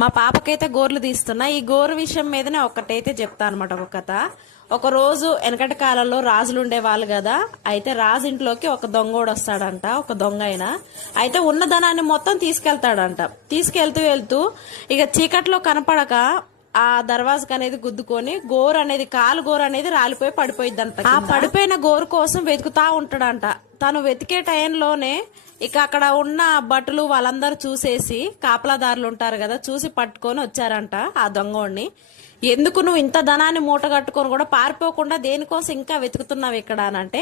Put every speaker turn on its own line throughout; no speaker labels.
మా పాపకైతే గోర్లు తీస్తున్నా. ఈ గోరు విషయం మీదనే ఒక్కటైతే చెప్తా అనమాట ఒక కథ. ఒక రోజు వెనకటి కాలంలో రాజులు ఉండేవాళ్ళు కదా అయితే రాజు ఇంట్లోకి ఒక దొంగోడు వస్తాడంట ఒక దొంగ అయినా అయితే ఉన్న ధనాన్ని మొత్తం తీసుకెళ్తాడంట. తీసుకెళ్తూ వెళ్తూ ఇక చీకట్లో కనపడక ఆ దర్వాజకు అనేది గుద్దుకొని గోరు అనేది కాలు గోరు అనేది రాలిపోయి పడిపోయిద్దంట ఆ పడిపోయిన గోరు కోసం వెతుకుతా ఉంటాడంట. తను వెతికే టైంలోనే ఇక అక్కడ ఉన్న భటులు వాళ్ళందరూ చూసేసి కాపలాదారులు ఉంటారు కదా చూసి పట్టుకొని వచ్చారంట ఆ దొంగోడిని ఎందుకు నువ్వు ఇంత ధనాన్ని మూట కట్టుకొని కూడా పారిపోకుండా దేనికోసం ఇంకా వెతుకుతున్నావు ఇక్కడ అని అంటే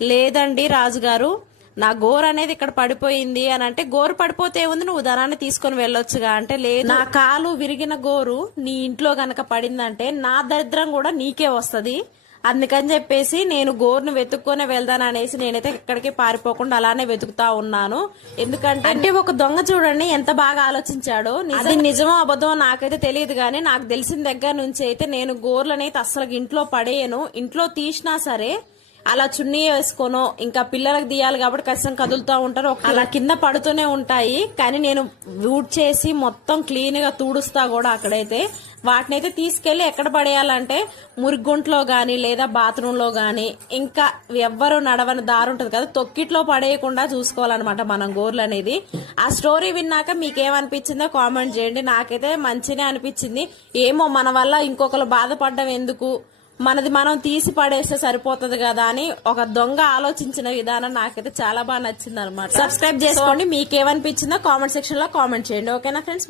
లేదండి రాజుగారు నా గోరు అనేది ఇక్కడ పడిపోయింది అని అంటే గోరు పడిపోతే ఏముంది? నువ్వు ధనాన్ని తీసుకొని వెళ్ళొచ్చుగా అంటే లేదు. నా కాలు విరిగిన గోరు నీ ఇంట్లో గనక పడిందంటే నా దరిద్రం కూడా నీకే వస్తది. అందుకని చెప్పేసి నేను గోరును వెతుక్కొని వెళ్దాను అనేసి నేనైతే ఎక్కడికి పారిపోకుండా అలానే వెతుకుతా ఉన్నాను. ఎందుకంటే అంటే ఒక దొంగ చూడండి ఎంత బాగా ఆలోచించాడో. అది నిజమో అబద్ధమో నాకైతే తెలియదు కానీ నాకు తెలిసిన దగ్గర నుంచి అయితే నేను గోర్లనైతే అస్సలు ఇంట్లో పడేయను. ఇంట్లో తీసినా సరే అలా చున్నీ వేసుకోను. ఇంకా పిల్లలకు తీయాలి కాబట్టి ఖచ్చితంగా కదులుతూ ఉంటారు. అలా కింద పడుతూనే ఉంటాయి. కానీ నేను ఊడ్ చేసి మొత్తం క్లీన్గా తుడుస్తా కూడా అక్కడైతే. వాటిని అయితే తీసుకెళ్ళి ఎక్కడ పడేయాలంటే మురిగుంట్లో గాని లేదా బాత్రూమ్లో గాని. ఇంకా ఎవ్వరు నడవని దారి ఉంటుంది కదా తొక్కిట్లో పడేయకుండా చూసుకోవాలన్నమాట మనం గోర్లు అనేది. ఆ స్టోరీ విన్నాక మీకేమనిపించిందో కామెంట్ చేయండి. నాకైతే మంచినే అనిపించింది. ఏమో మన వల్ల ఇంకొకరు బాధపడడం ఎందుకు? మనది మనం తీసి పడేస్తే సరిపోతుంది కదా అని ఒక దొంగ ఆలోచించిన విధానం నాకైతే చాలా బాగా నచ్చింది అనమాట సబ్స్క్రైబ్ చేసుకోండి. మీకేమనిపించిందో కామెంట్ సెక్షన్లో కామెంట్ చేయండి. ఓకేనా ఫ్రెండ్స్?